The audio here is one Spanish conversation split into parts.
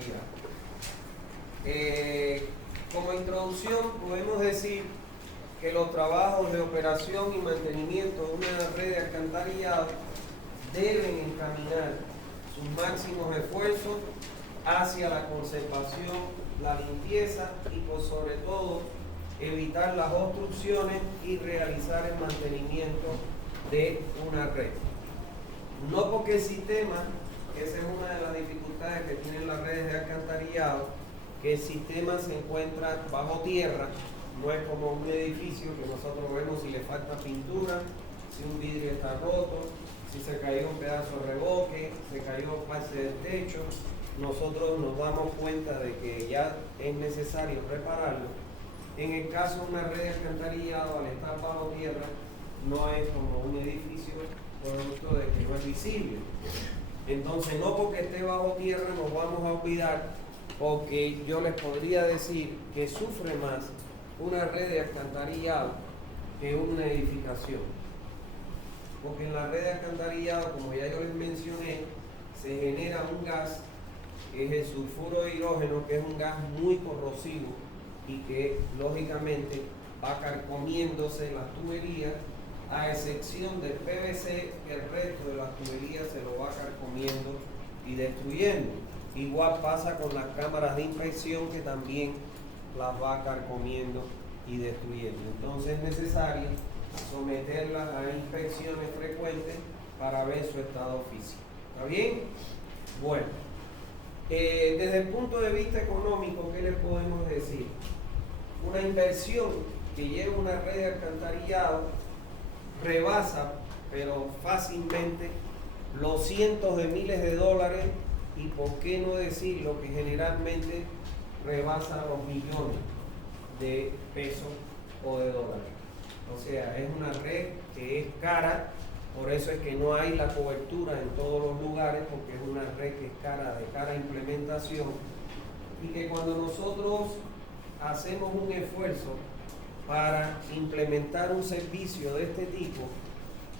alcantarillado. Como introducción podemos decir que los trabajos de operación y mantenimiento de una red de alcantarillado deben encaminar sus máximos esfuerzos hacia la conservación, la limpieza y por sobre todo evitar las obstrucciones y realizar el mantenimiento de una red. No porque el sistema, esa es una de las dificultades que tienen las redes de alcantarillado, que el sistema se encuentra bajo tierra, no es como un edificio que nosotros vemos si le falta pintura, si un vidrio está roto, si se cayó un pedazo de revoque, se cayó parte del techo, nosotros nos damos cuenta de que ya es necesario repararlo. En el caso de una red de alcantarillado, al estar bajo tierra, no es como un edificio producto de que no es visible. Entonces, no porque esté bajo tierra nos vamos a olvidar, porque yo les podría decir que sufre más una red de alcantarillado que una edificación. Porque en la red de alcantarillado, como ya yo les mencioné, se genera un gas, que es el sulfuro de hidrógeno, que es un gas muy corrosivo y que lógicamente va carcomiéndose las tuberías, a excepción del PVC, el resto de las tuberías se lo va carcomiendo y destruyendo. Igual pasa con las cámaras de inspección, que también las va carcomiendo y destruyendo. Entonces es necesario someterlas a inspecciones frecuentes para ver su estado físico. ¿Está bien? Bueno, desde el punto de vista económico, ¿qué les podemos decir? Una inversión que lleva una red de alcantarillado rebasa, pero fácilmente, los cientos de miles de dólares, y por qué no decirlo, que generalmente rebasa los millones de pesos o de dólares. O sea, es una red que es cara, por eso es que no hay la cobertura en todos los lugares, porque es una red que es cara, de cara implementación, y que cuando nosotros hacemos un esfuerzo para implementar un servicio de este tipo,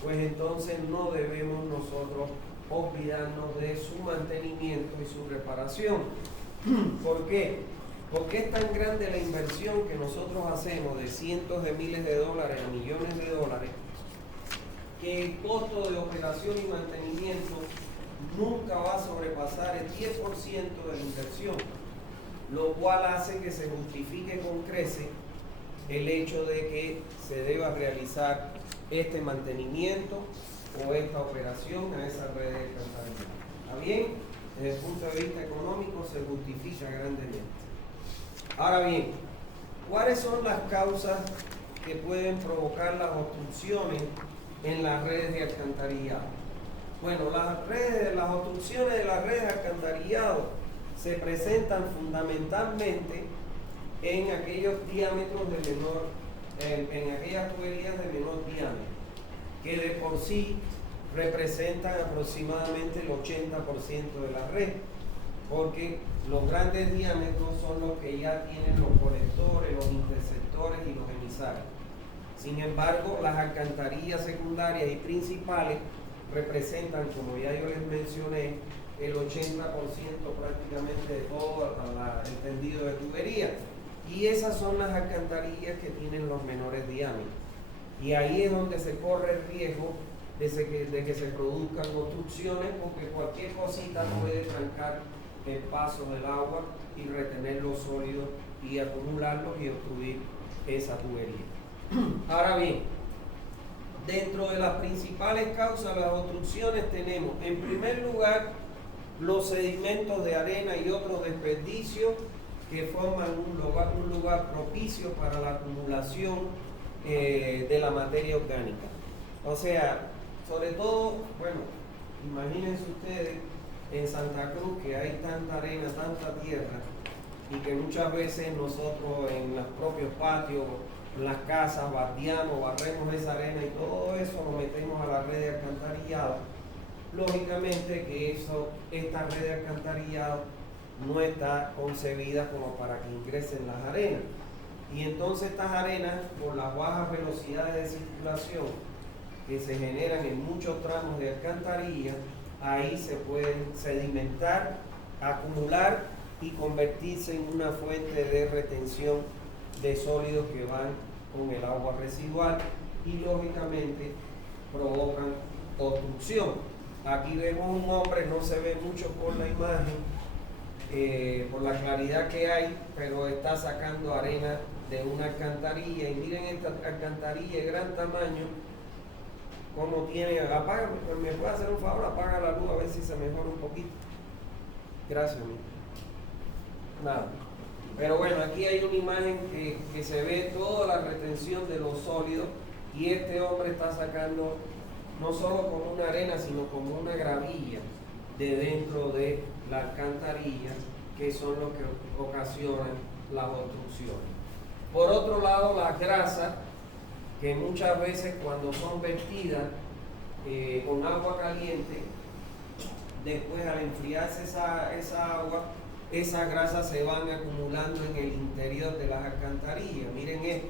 pues entonces no debemos nosotros olvidarnos de su mantenimiento y su reparación. ¿Por qué? Porque es tan grande la inversión que nosotros hacemos, de cientos de miles de dólares a millones de dólares, que el costo de operación y mantenimiento nunca va a sobrepasar el 10% de la inversión, lo cual hace que se justifique con creces el hecho de que se deba realizar este mantenimiento o esta operación a esa red de alcantarillado. ¿Está bien? Desde el punto de vista económico se justifica grandemente. Ahora bien, ¿cuáles son las causas que pueden provocar las obstrucciones en las redes de alcantarillado? Bueno, las obstrucciones de las redes de alcantarillado se presentan fundamentalmente en aquellos diámetros de menor, en aquellas tuberías de menor diámetro, que de por sí representan aproximadamente el 80% de la red, porque los grandes diámetros son los que ya tienen los colectores, los interceptores y los emisarios. Sin embargo, las alcantarillas secundarias y principales representan, como ya yo les mencioné, el 80% prácticamente de todo el tendido de tubería. Y esas son las alcantarillas que tienen los menores diámetros. Y ahí es donde se corre el riesgo de que se produzcan obstrucciones, porque cualquier cosita puede trancar el paso del agua y retener los sólidos y acumularlos y obstruir esa tubería. Ahora bien, dentro de las principales causas de las obstrucciones tenemos, en primer lugar, los sedimentos de arena y otros desperdicios que forman un lugar propicio para la acumulación de la materia orgánica. O sea, sobre todo, bueno, imagínense ustedes en Santa Cruz que hay tanta arena, tanta tierra, y que muchas veces nosotros en los propios patios, en las casas, barremos esa arena y todo eso lo metemos a la red de alcantarillado. Lógicamente que esta red de alcantarillado no está concebida como para que ingresen las arenas. Y entonces estas arenas, por las bajas velocidades de circulación que se generan en muchos tramos de alcantarilla, ahí se pueden sedimentar, acumular y convertirse en una fuente de retención de sólidos que van con el agua residual y lógicamente provocan obstrucción. Aquí vemos un hombre, no se ve mucho por la imagen, por la claridad que hay, pero está sacando arena de una alcantarilla, y miren esta alcantarilla de gran tamaño, como tiene. Apaga, me puede hacer un favor, apaga la luz a ver si se mejora un poquito. Gracias, amigo. Nada. Pero bueno, aquí hay una imagen que se ve toda la retención de los sólidos, y este hombre está sacando no solo como una arena, sino como una gravilla de dentro de la alcantarilla, que son los que ocasionan las obstrucciones. Por otro lado, las grasas, que muchas veces cuando son vertidas con agua caliente, después al enfriarse esa agua, esas grasas se van acumulando en el interior de las alcantarillas. Miren esto,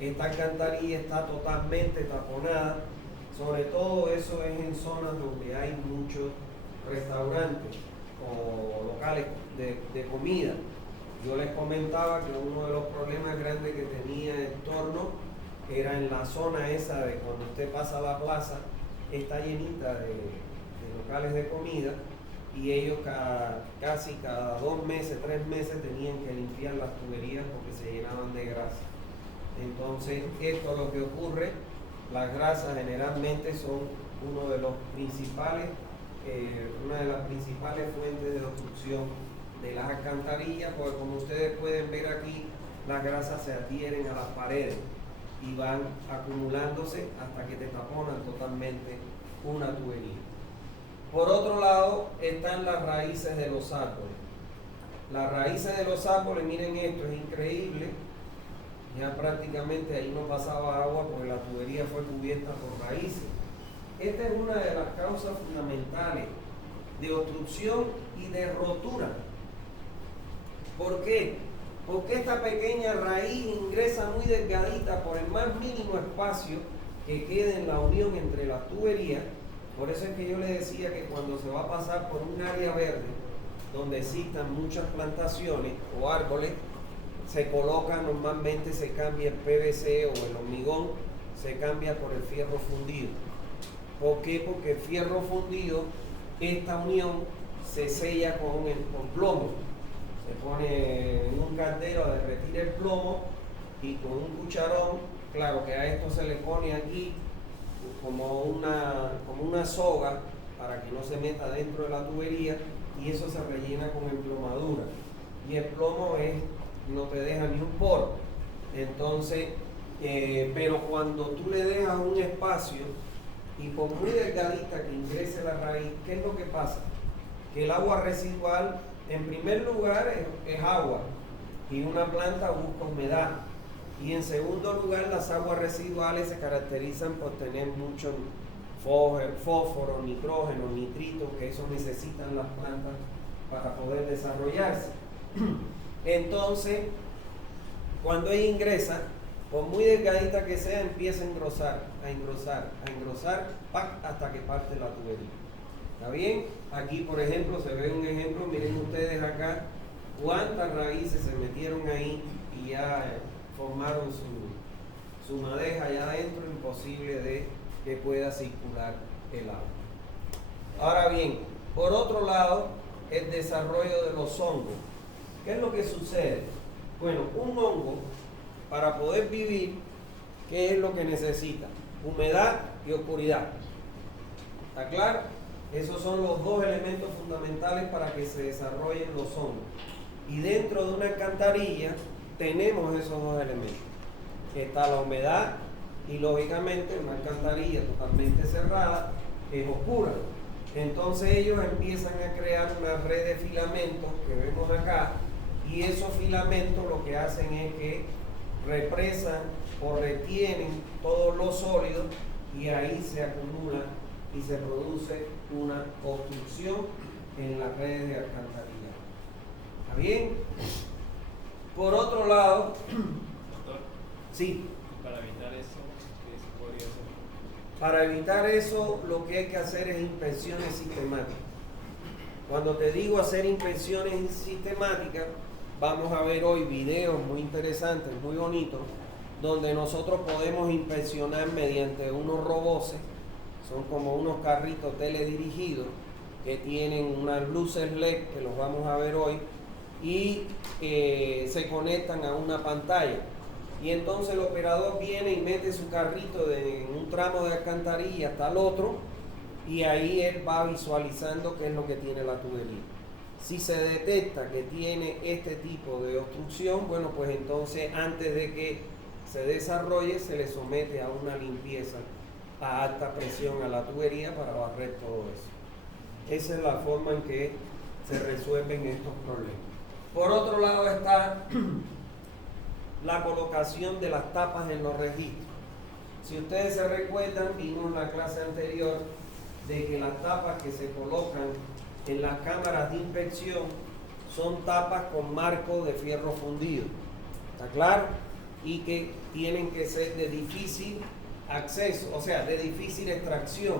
esta alcantarilla está totalmente taponada, sobre todo eso es en zonas donde hay muchos restaurantes o locales de comida. Yo les comentaba que uno de los problemas grandes que tenía el torno era en la zona esa de cuando usted pasa a la plaza, está llenita de locales de comida, y ellos casi cada 2 meses, 3 meses tenían que limpiar las tuberías porque se llenaban de grasa. Entonces, esto es lo que ocurre. Las grasas generalmente son una de las principales fuentes de obstrucción de las alcantarillas, porque como ustedes pueden ver aquí, las grasas se adhieren a las paredes y van acumulándose hasta que te taponan totalmente una tubería. Por otro lado están las raíces de los árboles. Las raíces de los árboles, miren esto, es increíble. Ya prácticamente ahí no pasaba agua porque la tubería fue cubierta por raíces. Esta es una de las causas fundamentales de obstrucción y de rotura. ¿Por qué? Porque esta pequeña raíz ingresa muy delgadita por el más mínimo espacio que quede en la unión entre las tuberías. Por eso es que yo les decía que cuando se va a pasar por un área verde donde existan muchas plantaciones o árboles, se coloca normalmente, se cambia el PVC o el hormigón, se cambia por el fierro fundido. ¿Por qué? Porque el fierro fundido, esta unión se sella con plomo. Se pone en un caldero a derretir el plomo y con un cucharón, claro que a esto se le pone aquí como una soga para que no se meta dentro de la tubería, y eso se rellena con emplomadura. Y el plomo no te deja ni un poro. Entonces, pero cuando tú le dejas un espacio y por muy delgadita que ingrese la raíz, ¿qué es lo que pasa? Que el agua residual, en primer lugar, es agua, y una planta busca humedad. Y en segundo lugar, las aguas residuales se caracterizan por tener mucho fósforo, nitrógeno, nitrito, que eso necesitan las plantas para poder desarrollarse. Entonces, cuando ella ingresa, por muy delgadita que sea, empieza a engrosar, hasta que parte la tubería. ¿Está bien? Aquí, por ejemplo, se ve un ejemplo. Miren ustedes acá cuántas raíces se metieron ahí y ya formaron su madeja allá adentro, imposible de que pueda circular el agua. Ahora bien, por otro lado, el desarrollo de los hongos. ¿Qué es lo que sucede? Bueno, un hongo, para poder vivir, ¿qué es lo que necesita? Humedad y oscuridad. ¿Está claro? Esos son los dos elementos fundamentales para que se desarrollen los hongos. Y dentro de una alcantarilla tenemos esos dos elementos. Está la humedad y lógicamente una alcantarilla totalmente cerrada es oscura. Entonces ellos empiezan a crear una red de filamentos que vemos acá, y esos filamentos lo que hacen es que represan o retienen todos los sólidos, y ahí se acumulan y se produce una obstrucción en las redes de alcantarilla. ¿Está bien? Por otro lado, doctor, sí. para evitar eso, ¿qué se podría hacer? Para evitar eso, lo que hay que hacer es inspecciones sistemáticas. Cuando te digo hacer inspecciones sistemáticas, vamos a ver hoy videos muy interesantes, muy bonitos, donde nosotros podemos inspeccionar mediante unos robots, son como unos carritos teledirigidos que tienen unas luces LED que los vamos a ver hoy y se conectan a una pantalla. Y entonces el operador viene y mete su carrito en un tramo de alcantarilla hasta el otro y ahí él va visualizando qué es lo que tiene la tubería. Si se detecta que tiene este tipo de obstrucción, bueno, pues entonces antes de que se desarrolle se le somete a una limpieza a alta presión a la tubería para barrer todo eso. Esa es la forma en que se resuelven estos problemas. Por otro lado está la colocación de las tapas en los registros. Si ustedes se recuerdan, vimos en la clase anterior de que las tapas que se colocan en las cámaras de inspección son tapas con marco de fierro fundido, ¿está claro? Y que tienen que ser de difícil acceso, o sea, de difícil extracción.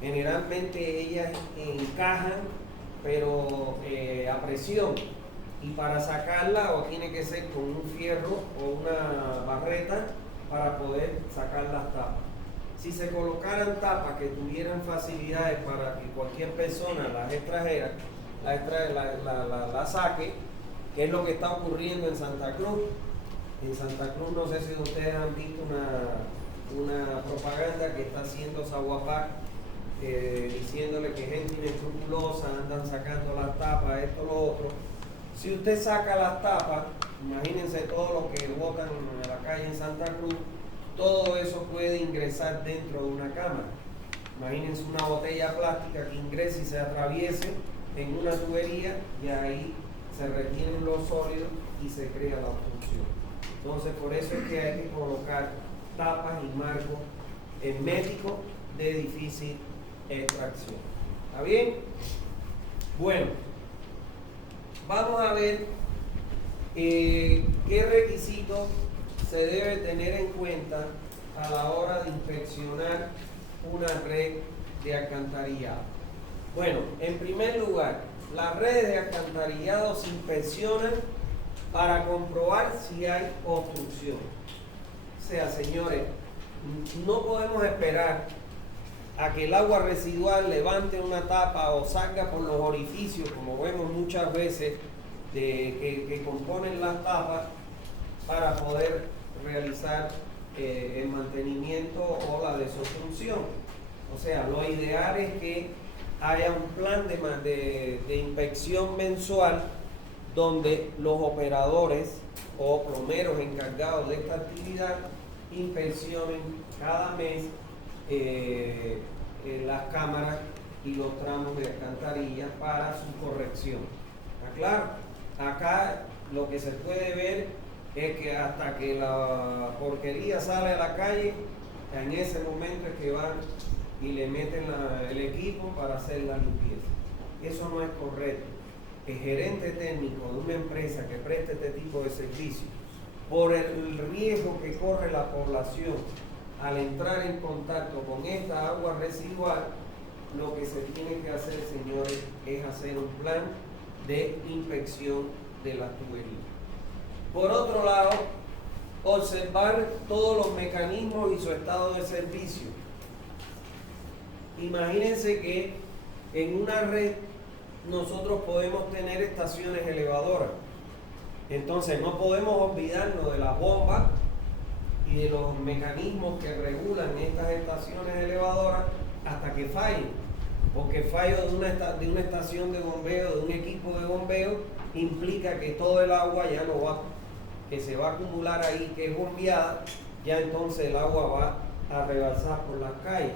Generalmente ellas encajan, pero a presión, y para sacarla o tiene que ser con un fierro o una barreta para poder sacar las tapas. Si se colocaran tapas que tuvieran facilidades para que cualquier persona las extrajera, la saque, que es lo que está ocurriendo en Santa Cruz. En Santa Cruz, no sé si ustedes han visto una propaganda que está haciendo Zaguapac, diciéndole que gente inescrupulosa andan sacando las tapas, esto, lo otro. Si usted saca las tapas, imagínense todo lo que botan en la calle en Santa Cruz, todo eso puede ingresar dentro de una cámara. Imagínense una botella plástica que ingrese y se atraviese en una tubería y ahí se retienen los sólidos y se crea la obstrucción. Entonces, por eso es que hay que colocar tapas y marcos herméticos de difícil extracción. ¿Está bien? Bueno, vamos a ver qué requisitos se debe tener en cuenta a la hora de inspeccionar una red de alcantarillado. Bueno, en primer lugar, las redes de alcantarillado se inspeccionan para comprobar si hay obstrucción. O sea, señores, no podemos esperar a que el agua residual levante una tapa o salga por los orificios, como vemos muchas veces, que componen las tapas, para poder realizar el mantenimiento o la desobstrucción. O sea, lo ideal es que haya un plan de inspección mensual donde los operadores o plomeros encargados de esta actividad inspeccionen cada mes las cámaras y los tramos de alcantarilla para su corrección. ¿Está claro? Acá lo que se puede ver es que hasta que la porquería sale a la calle, en ese momento es que van y le meten el equipo para hacer la limpieza. Eso no es correcto. El gerente técnico de una empresa que preste este tipo de servicios, por el riesgo que corre la población al entrar en contacto con esta agua residual, lo que se tiene que hacer, señores, es hacer un plan de inspección de las tuberías. Por otro lado, observar todos los mecanismos y su estado de servicio. Imagínense que en una red nosotros podemos tener estaciones elevadoras. Entonces no podemos olvidarnos de las bombas y de los mecanismos que regulan estas estaciones elevadoras hasta que fallen. Porque fallo de una estación de bombeo, de un equipo de bombeo, implica que todo el agua ya no va, que se va a acumular ahí, que es bombeada, ya entonces el agua va a rebasar por las calles.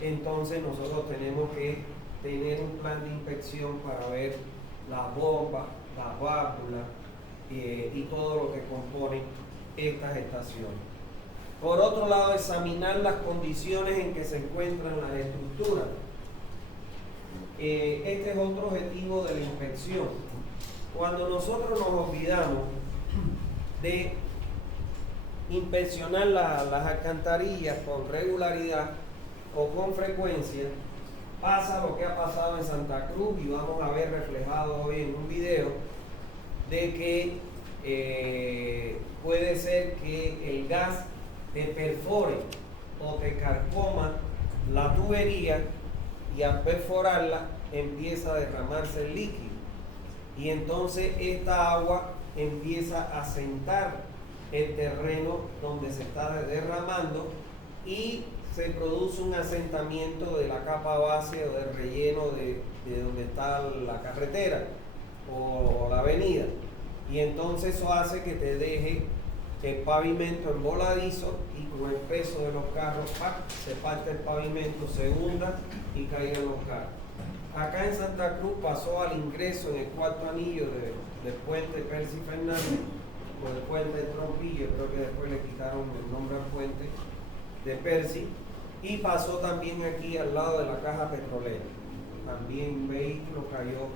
Entonces nosotros tenemos que tener un plan de inspección para ver las bombas, las válvulas y todo lo que compone estas estaciones. Por otro lado, examinar las condiciones en que se encuentran las estructuras. Este es otro objetivo de la inspección. Cuando nosotros nos olvidamos de inspeccionar las alcantarillas con regularidad o con frecuencia, pasa lo que ha pasado en Santa Cruz y vamos a ver reflejado hoy en un video de que puede ser que el gas te perfore o te carcoma la tubería y al perforarla empieza a derramarse el líquido y entonces esta agua empieza a sentar el terreno donde se está derramando y se produce un asentamiento de la capa base o del relleno de donde está la carretera o la avenida y entonces eso hace que te deje el pavimento emboladizo y con el peso de los carros se parte el pavimento, se hunda y caigan los carros. Acá en Santa Cruz pasó al ingreso en el cuarto anillo del puente Percy Fernández o del puente de Trompillo, creo que después le quitaron el nombre al puente de Percy, y pasó también aquí al lado de la caja petrolera. También un vehículo cayó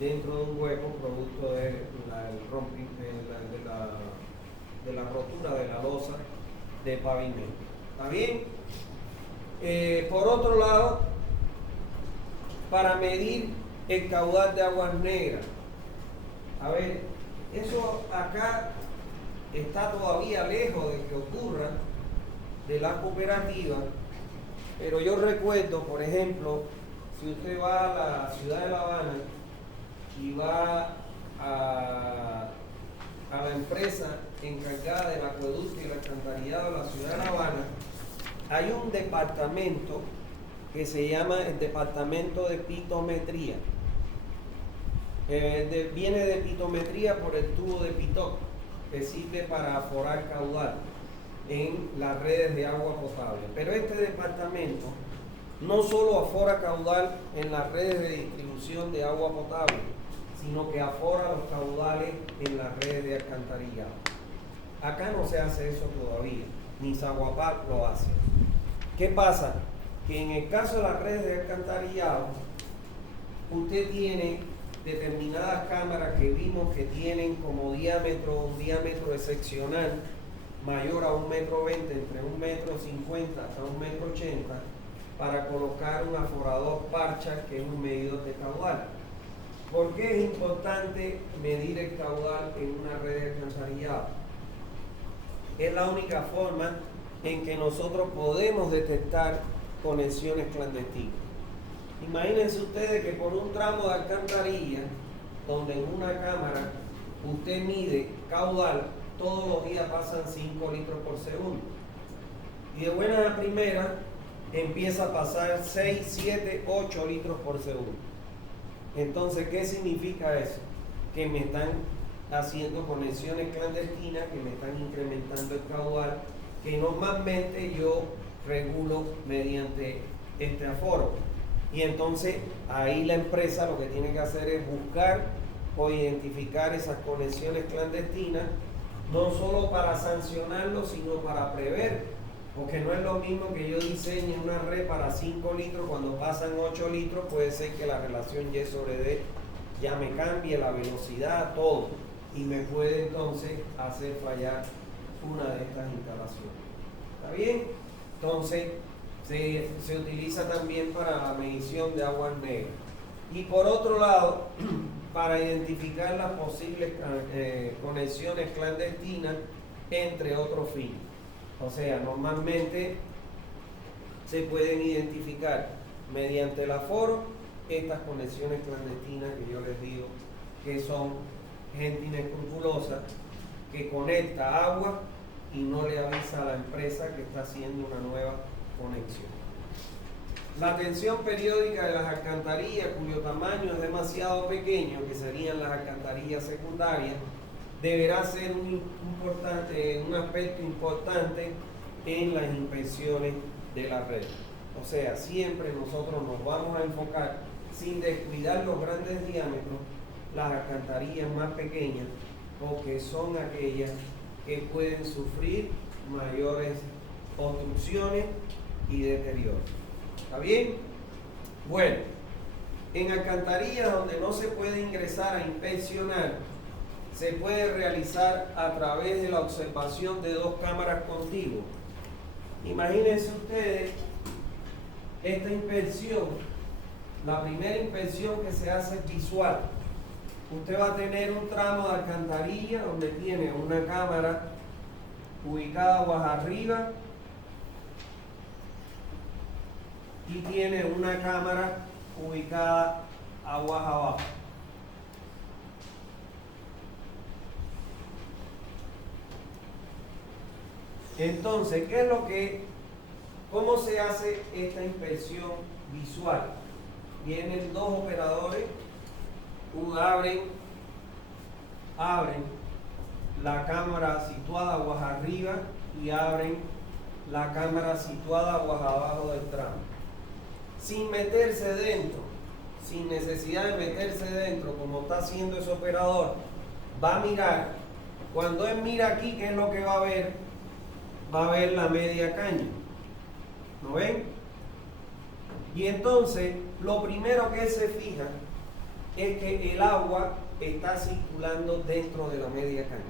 dentro de un hueco producto de la rotura de la losa de pavimento. ¿Está bien? Por otro lado, para medir el caudal de aguas negras, a ver, eso acá está todavía lejos de que ocurra de la cooperativa, pero yo recuerdo, por ejemplo, si usted va a la ciudad de La Habana y va a la empresa encargada del acueducto y el alcantarillado de la ciudad de La Habana, hay un departamento que se llama el departamento de pitometría. Viene de pitometría por el tubo de Pitot, que sirve para aforar caudal en las redes de agua potable. Pero este departamento no solo afora caudal en las redes de distribución de agua potable, sino que afora los caudales en las redes de alcantarillado. Acá no se hace eso todavía, ni Zaguapar lo hace. ¿Qué pasa? Que en el caso de las redes de alcantarillado, usted tiene determinadas cámaras que vimos que tienen como un diámetro excepcional mayor a 1,20 metros, entre 1,50 metros hasta 1,80 metros, para colocar un aforador parcha, que es un medidor de caudal. ¿Por qué es importante medir el caudal en una red de alcantarillado? Es la única forma en que nosotros podemos detectar conexiones clandestinas. Imagínense ustedes que por un tramo de alcantarilla, donde en una cámara usted mide caudal, todos los días pasan 5 litros por segundo. Y de buena a primera empieza a pasar 6, 7, 8 litros por segundo. Entonces, ¿qué significa eso? Que me están haciendo conexiones clandestinas, que me están incrementando el caudal, que normalmente yo regulo mediante este aforo. Y entonces ahí la empresa lo que tiene que hacer es buscar o identificar esas conexiones clandestinas, no solo para sancionarlo, sino para prever, porque no es lo mismo que yo diseñe una red para 5 litros, cuando pasan 8 litros puede ser que la relación Y sobre D ya me cambie la velocidad, todo, y me puede entonces hacer fallar una de estas instalaciones. ¿Está bien? Entonces se utiliza también para la medición de aguas negras. Y por otro lado, para identificar las posibles conexiones clandestinas entre otros fines. O sea, normalmente se pueden identificar mediante el aforo estas conexiones clandestinas que yo les digo que son gente inescrupulosa que conecta agua y no le avisa a la empresa que está haciendo una nueva conexión. La tensión periódica de las alcantarillas, cuyo tamaño es demasiado pequeño, que serían las alcantarillas secundarias, deberá ser un aspecto importante en las inspecciones de la red. O sea, siempre nosotros nos vamos a enfocar, sin descuidar los grandes diámetros, las alcantarillas más pequeñas, porque son aquellas que pueden sufrir mayores obstrucciones y deterioro. ¿Está bien? Bueno, en alcantarillas donde no se puede ingresar a inspeccionar, se puede realizar a través de la observación de 2 cámaras contiguas. Imagínense ustedes esta inspección La primera inspección que se hace es visual. Usted va a tener un tramo de alcantarilla donde tiene una cámara ubicada aguas arriba y tiene una cámara ubicada aguas abajo. Entonces, ¿cómo se hace esta inspección visual? Vienen dos operadores, abren la cámara situada aguas arriba y abren la cámara situada aguas abajo del tramo. Sin meterse dentro, sin necesidad de meterse dentro, como está haciendo ese operador, va a mirar. Cuando él mira aquí, ¿qué es lo que va a ver? Va a ver la media caña. ¿No ven? Y entonces, lo primero que él se fija es que el agua está circulando dentro de la media caña.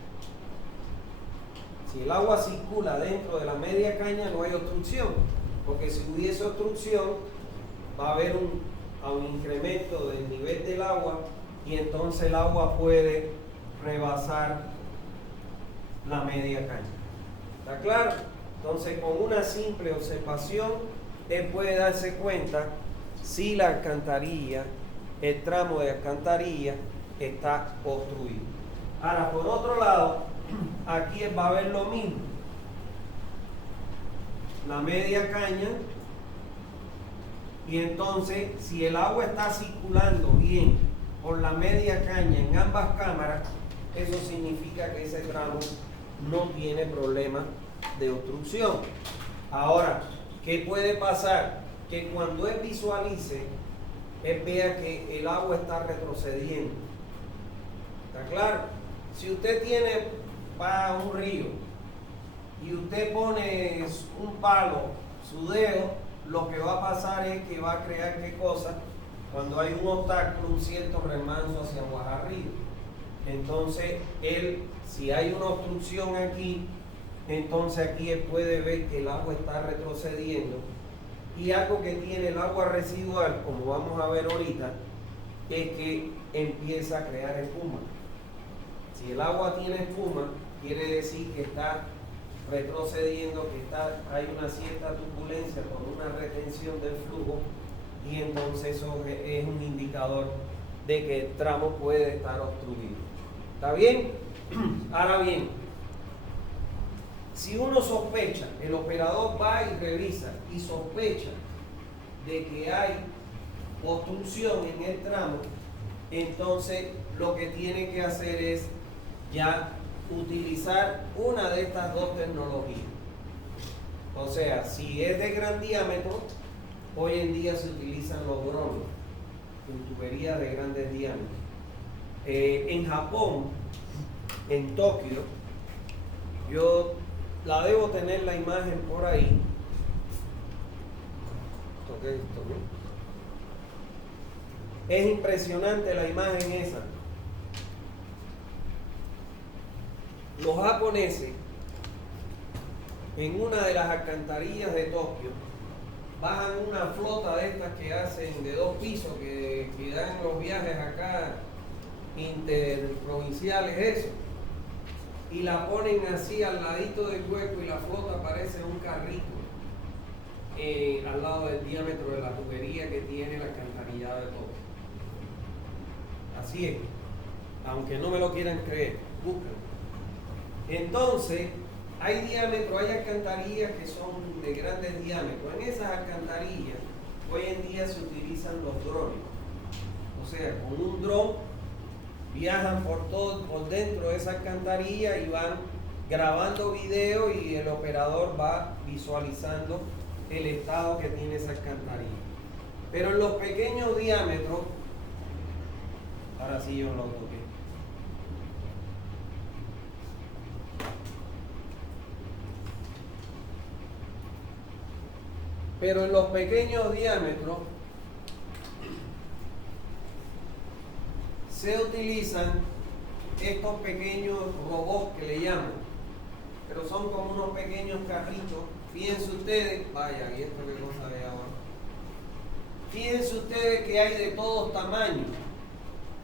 Si el agua circula dentro de la media caña, no hay obstrucción, porque si hubiese obstrucción, va a haber un incremento del nivel del agua y entonces el agua puede rebasar la media caña. ¿Está claro? Entonces, con una simple observación, él puede darse cuenta si la alcantarilla, el tramo de alcantarilla, está obstruido. Ahora, por otro lado, aquí él va a ver lo mismo. La media caña, y entonces, si el agua está circulando bien por la media caña en ambas cámaras, eso significa que ese tramo no tiene problema de obstrucción. Ahora, ¿qué puede pasar? Que cuando él visualice, él vea que el agua está retrocediendo. ¿Está claro? Si usted va a un río y usted pone un palo, su dedo, lo que va a pasar es que va a crear ¿qué cosa? Cuando hay un obstáculo, un cierto remanso hacia aguas arriba. Entonces, si hay una obstrucción aquí, entonces aquí él puede ver que el agua está retrocediendo. Y algo que tiene el agua residual, como vamos a ver ahorita, es que empieza a crear espuma. Si el agua tiene espuma, quiere decir que está retrocediendo, que hay una cierta turbulencia con una retención del flujo, y entonces eso es un indicador de que el tramo puede estar obstruido. ¿Está bien? Ahora bien, si uno sospecha, el operador va y revisa y sospecha de que hay obstrucción en el tramo, entonces lo que tiene que hacer es ya utilizar una de estas dos tecnologías. O sea, si es de gran diámetro, hoy en día se utilizan los drones en tuberías de grandes diámetros. En Japón, en Tokio, yo la debo tener la imagen por ahí. Es impresionante la imagen esa. Los japoneses, en una de las alcantarillas de Tokio, bajan una flota de estas que hacen de 2 pisos, que dan los viajes acá interprovinciales, eso, y la ponen así al ladito del hueco y la flota parece un carrito al lado del diámetro de la tubería que tiene la alcantarillada de Tokio. Así es, aunque no me lo quieran creer, búsquenlo. Entonces, hay alcantarillas que son de grandes diámetros. En esas alcantarillas, hoy en día se utilizan los drones. O sea, con un dron viajan por dentro de esa alcantarilla y van grabando video y el operador va visualizando el estado que tiene esa alcantarilla. Pero en los pequeños diámetros, ahora sí yo lo toqué. Pero en los pequeños diámetros se utilizan estos pequeños robots que le llaman, pero son como unos pequeños carritos. Fíjense ustedes, vaya, y esto qué cosa de agua. Fíjense ustedes que hay de todos tamaños.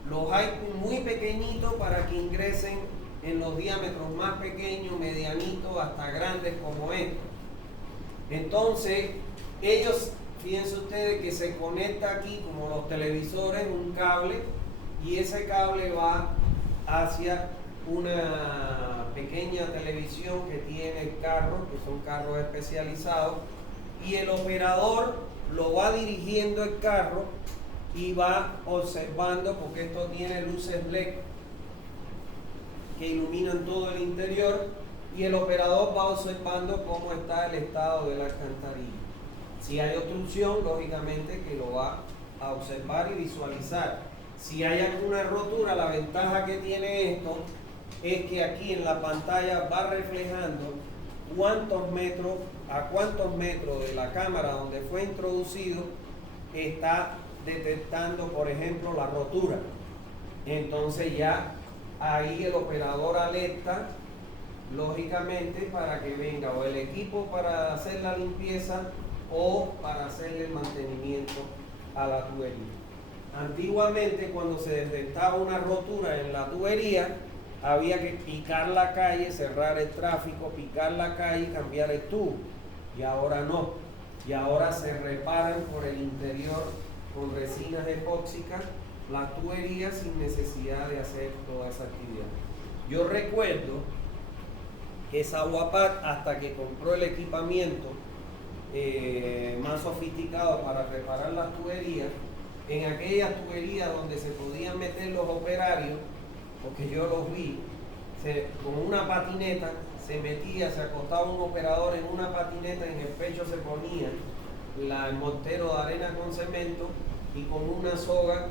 Los hay muy pequeñitos para que ingresen en los diámetros más pequeños, medianitos, hasta grandes como estos. Entonces, ellos, fíjense ustedes que se conecta aquí, como los televisores, un cable, y ese cable va hacia una pequeña televisión que tiene el carro, que son carros especializados, y el operador lo va dirigiendo el carro y va observando, porque esto tiene luces LED que iluminan todo el interior, y el operador va observando cómo está el estado de la alcantarilla. Si hay obstrucción, lógicamente que lo va a observar y visualizar. Si hay alguna rotura, la ventaja que tiene esto es que aquí en la pantalla va reflejando a cuántos metros de la cámara donde fue introducido está detectando, por ejemplo, la rotura. Entonces ya ahí el operador alerta, lógicamente, para que venga o el equipo para hacer la limpieza o para hacerle el mantenimiento a la tubería. Antiguamente, cuando se detectaba una rotura en la tubería, había que picar la calle, cerrar el tráfico, picar la calle y cambiar el tubo. Y ahora no. Y ahora se reparan por el interior con resinas epóxicas las tuberías sin necesidad de hacer toda esa actividad. Yo recuerdo que Saguapat, hasta que compró el equipamiento más sofisticado para reparar las tuberías, en aquellas tuberías donde se podían meter los operarios, porque yo los vi, con una patineta se metía, se acostaba un operador en una patineta, en el pecho se ponía el mortero de arena con cemento y con una soga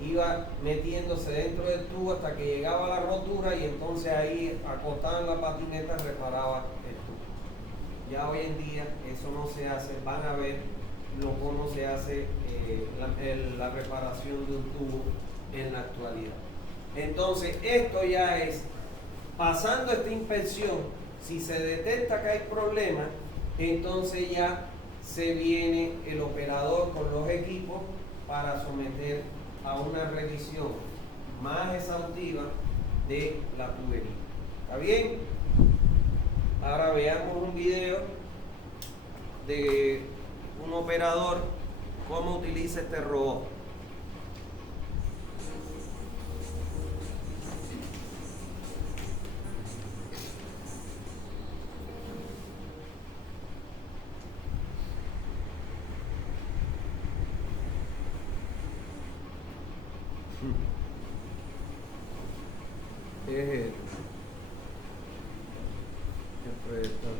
iba metiéndose dentro del tubo hasta que llegaba la rotura, y entonces ahí acostado en la patineta reparaba el tubo. Ya hoy en día eso no se hace, van a ver cómo se hace la reparación de un tubo en la actualidad. Entonces esto ya es, pasando esta inspección, si se detecta que hay problemas, entonces ya se viene el operador con los equipos para someter a una revisión más exhaustiva de la tubería. ¿Está bien? Ahora veamos un video de un operador cómo utiliza este robot. Es el proyector.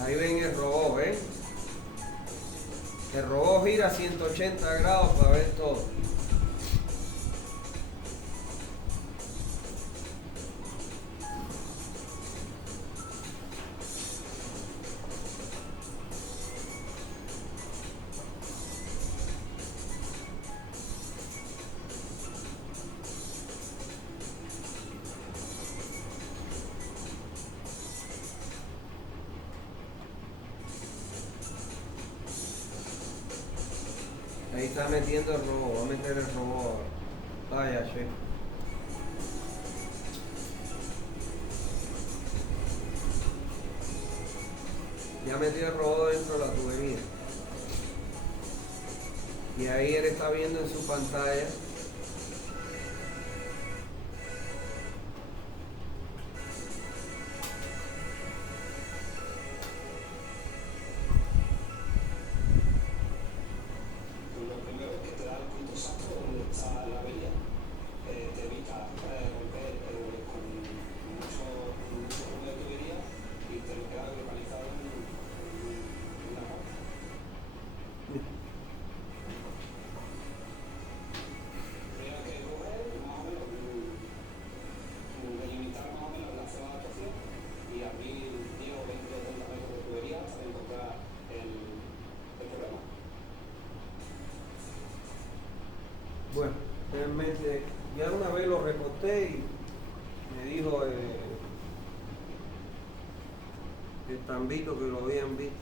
Ahí ven el robot, ¿ven? El robot gira 180 grados para ver todo. Ahí está metiendo el robot, va a meter el robot. Vaya, che. Ya metió el robot dentro de la tubería. Y ahí él está viendo en su pantalla Bueno, realmente ya una vez lo reporté y me dijo el Tambito que lo habían visto.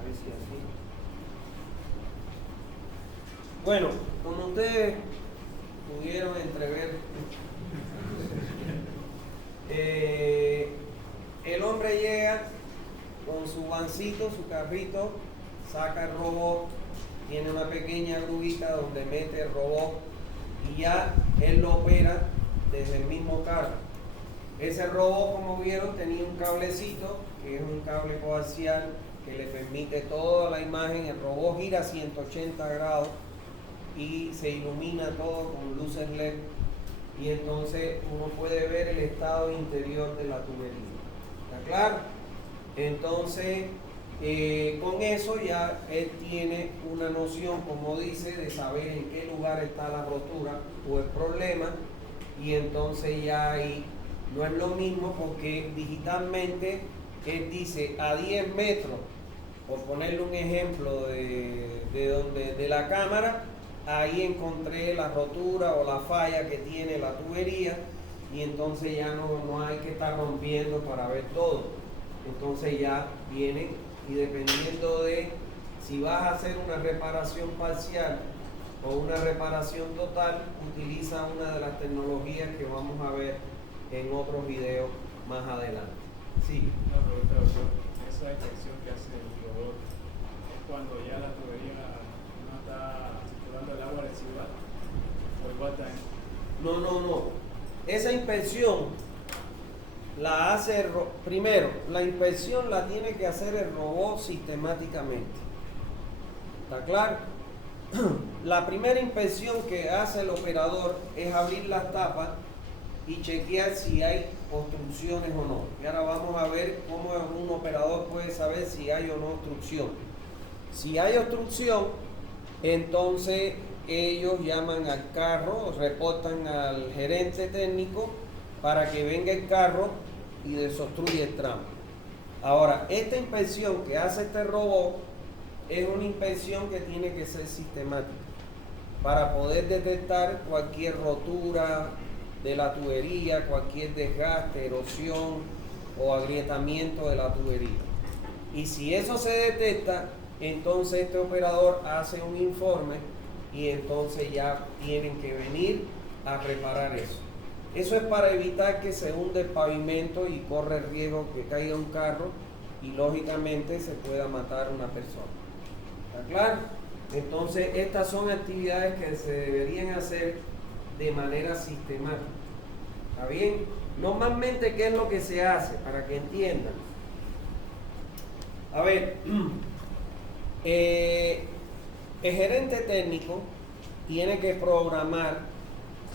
A ver si así. Bueno, como ustedes pudieron entrever, el hombre llega con su vancito, su carrito, saca el robot, tiene una pequeña gruita donde mete el robot y ya él lo opera desde el mismo carro. Ese robot, como vieron, tenía un cablecito, que es un cable coaxial que le permite toda la imagen. El robot gira 180 grados y se ilumina todo con luces LED, y entonces uno puede ver el estado interior de la tubería. ¿Está claro? Entonces, con eso ya él tiene una noción, como dice, de saber en qué lugar está la rotura o el problema, y entonces ya ahí no es lo mismo, porque digitalmente él dice a 10 metros, por ponerle un ejemplo de la cámara, ahí encontré la rotura o la falla que tiene la tubería, y entonces ya no hay que estar rompiendo para ver todo. Entonces ya vienen, y dependiendo de si vas a hacer una reparación parcial o una reparación total, utiliza una de las tecnologías que vamos a ver en otros videos más adelante. Sí. Una pregunta, doctor. Esa inspección que hace el robot es cuando ya la tubería no está circulando el agua residual, o igual está en... No. Esa inspección la hace primero, la inspección la tiene que hacer el robot sistemáticamente. ¿Está claro? La primera inspección que hace el operador es abrir las tapas y chequear si hay obstrucciones o no. Y ahora vamos a ver cómo un operador puede saber si hay o no obstrucción. Si hay obstrucción, entonces ellos llaman al carro, reportan al gerente técnico para que venga el carro y desobstruye el tramo. Ahora, esta inspección que hace este robot es una inspección que tiene que ser sistemática para poder detectar cualquier rotura de la tubería, cualquier desgaste, erosión o agrietamiento de la tubería. Y si eso se detecta, entonces este operador hace un informe y entonces ya tienen que venir a reparar eso. Eso es para evitar que se hunde el pavimento y corre el riesgo que caiga un carro y lógicamente se pueda matar una persona. ¿Está claro? Entonces estas son actividades que se deberían hacer de manera sistemática. ¿Está bien? Normalmente, ¿qué es lo que se hace? Para que entiendan. A ver, el gerente técnico tiene que programar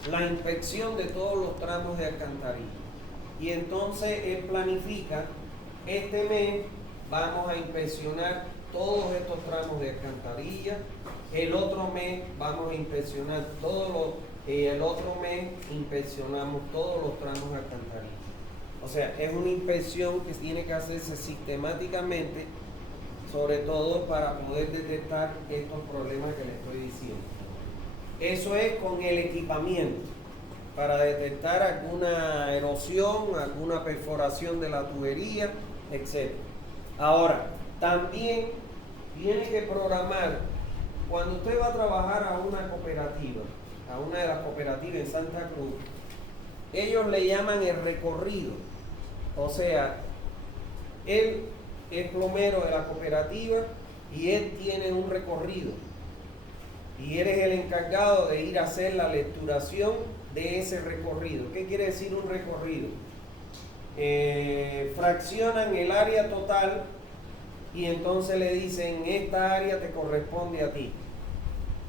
la inspección de todos los tramos de alcantarilla. Y entonces él planifica, este mes vamos a inspeccionar todos estos tramos de alcantarilla, el otro mes vamos a inspeccionar el otro mes inspeccionamos todos los tramos de alcantarilla. O sea, es una inspección que tiene que hacerse sistemáticamente, sobre todo para poder detectar estos problemas que les estoy diciendo. Eso es con el equipamiento, para detectar alguna erosión, alguna perforación de la tubería, etc. Ahora, también tiene que programar, cuando usted va a trabajar a una cooperativa, a una de las cooperativas en Santa Cruz, ellos le llaman el recorrido. O sea, él es plomero de la cooperativa y él tiene un recorrido. Y eres el encargado de ir a hacer la lecturación de ese recorrido. ¿Qué quiere decir un recorrido? Fraccionan el área total y entonces le dicen, esta área te corresponde a ti.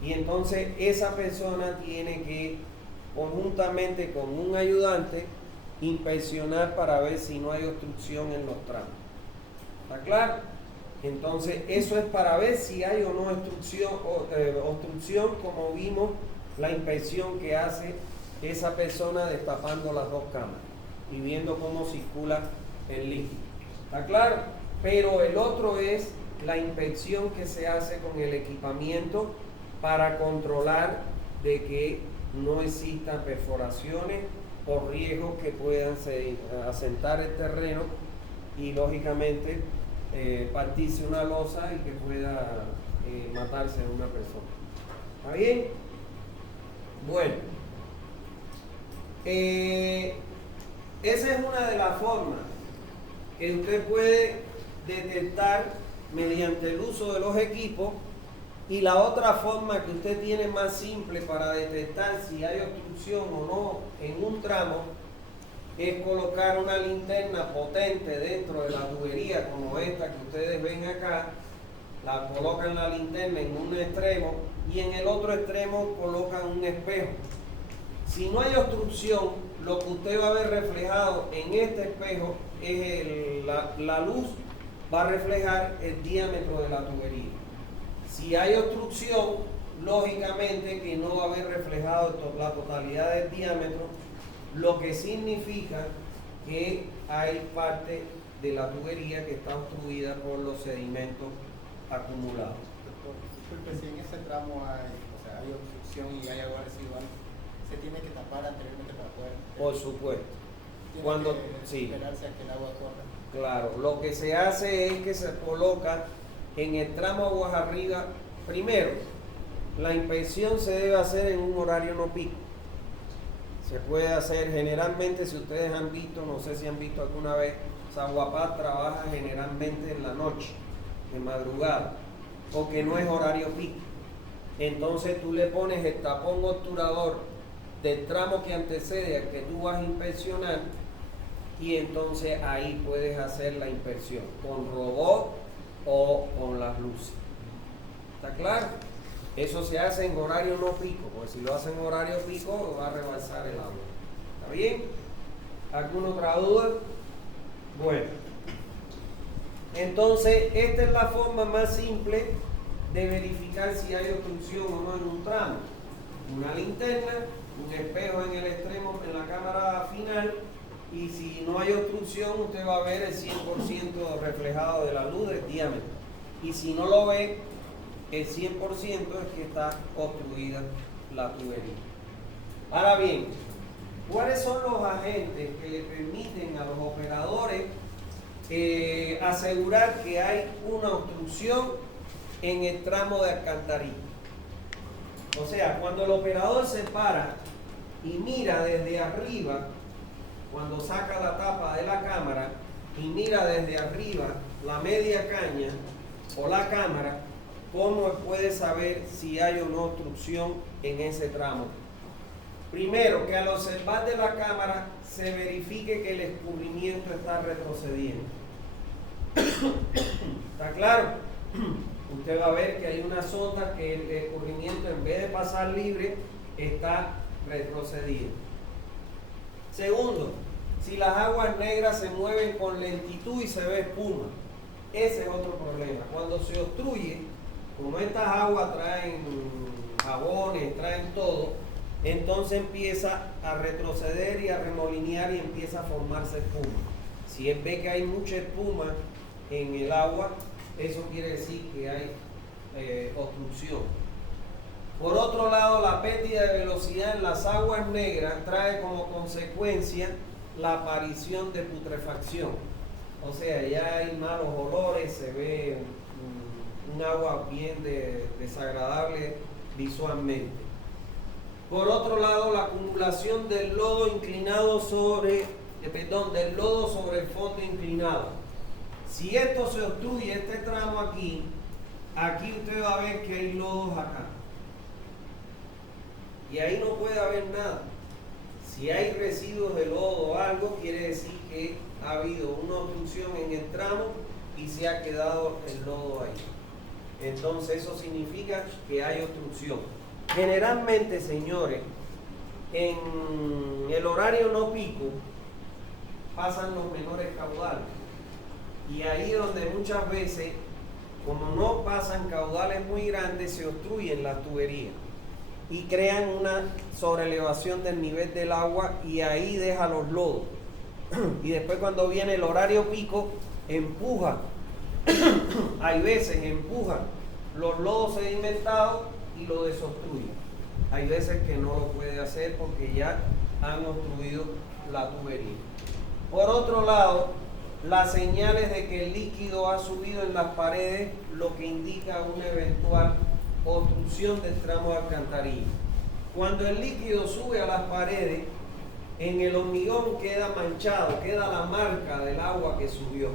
Y entonces esa persona tiene que, conjuntamente con un ayudante, inspeccionar para ver si no hay obstrucción en los tramos. ¿Está claro? Entonces eso es para ver si hay o no obstrucción, como vimos la inspección que hace esa persona destapando las dos cámaras y viendo cómo circula el líquido. ¿Está claro? Pero el otro es la inspección que se hace con el equipamiento para controlar de que no existan perforaciones o riesgos que puedan asentar el terreno y lógicamente partirse una losa y que pueda matarse una persona. ¿Está bien? Bueno, esa es una de las formas que usted puede detectar mediante el uso de los equipos, y la otra forma que usted tiene más simple para detectar si hay obstrucción o no en un tramo es colocar una linterna potente dentro de la tubería como esta que ustedes ven acá. La colocan la linterna en un extremo y en el otro extremo colocan un espejo. Si no hay obstrucción, lo que usted va a ver reflejado en este espejo es la luz va a reflejar el diámetro de la tubería. Si hay obstrucción, lógicamente que no va a haber reflejado la totalidad del diámetro, lo que significa que hay parte de la tubería que está obstruida por los sedimentos acumulados. Disculpe, si en ese tramo hay obstrucción y hay agua residual, ¿se tiene que tapar anteriormente para poder...? Por supuesto. ¿Tiene Cuando que esperarse a que el agua corra? Claro, lo que se hace es que se coloca en el tramo aguas arriba. Primero, la inspección se debe hacer en un horario no pico. Se puede hacer generalmente, si ustedes han visto, no sé si han visto alguna vez, Saguapaz trabaja generalmente en la noche, de madrugada, porque no es horario pico. Entonces tú le pones el tapón obturador del tramo que antecede al que tú vas a inspeccionar, y entonces ahí puedes hacer la inspección con robot o con las luces. ¿Está claro? Eso se hace en horario no pico, porque si lo hacen en horario pico va a rebalsar el agua. ¿Está bien? ¿Alguna otra duda? Bueno, entonces esta es la forma más simple de verificar si hay obstrucción o no en un tramo. Una linterna, un espejo en el extremo, en la cámara final, y si no hay obstrucción usted va a ver el 100% reflejado de la luz del diámetro, y si no lo ve, el 100% es que está obstruida la tubería. Ahora bien, ¿cuáles son los agentes que le permiten a los operadores asegurar que hay una obstrucción en el tramo de alcantarilla? O sea, cuando el operador se para y mira desde arriba, cuando saca la tapa de la cámara y mira desde arriba la media caña o la cámara, ¿cómo puede saber si hay o no obstrucción en ese tramo? Primero, que al observar de la cámara se verifique que el escurrimiento está retrocediendo. ¿Está claro? Usted va a ver que hay una zona que el escurrimiento, en vez de pasar libre, está retrocediendo. Segundo, si las aguas negras se mueven con lentitud y se ve espuma, ese es otro problema. Cuando se obstruye, como estas aguas traen jabones, traen todo, entonces empieza a retroceder y a remolinear y empieza a formarse espuma. Si él ve que hay mucha espuma en el agua, eso quiere decir que hay obstrucción. Por otro lado, la pérdida de velocidad en las aguas negras trae como consecuencia la aparición de putrefacción. O sea, ya hay malos olores, se ve un agua bien desagradable visualmente. Por otro lado, la acumulación del lodo inclinado del lodo sobre el fondo inclinado. Si esto se obstruye, este tramo aquí usted va a ver que hay lodos acá. Y ahí no puede haber nada. Si hay residuos de lodo o algo, quiere decir que ha habido una obstrucción en el tramo y se ha quedado el lodo ahí. Entonces eso significa que hay obstrucción. Generalmente, señores, en el horario no pico pasan los menores caudales. Y ahí donde muchas veces, como no pasan caudales muy grandes, se obstruyen las tuberías y crean una sobrelevación del nivel del agua y ahí deja los lodos. Y después cuando viene el horario pico, empuja hay veces empuja los lodos sedimentados y lo desobstruye. Hay veces que no lo puede hacer porque ya han obstruido la tubería. Por otro lado, las señales de que el líquido ha subido en las paredes, lo que indica una eventual obstrucción del tramo de alcantarilla. Cuando el líquido sube a las paredes, en el hormigón queda manchado, queda la marca del agua que subió.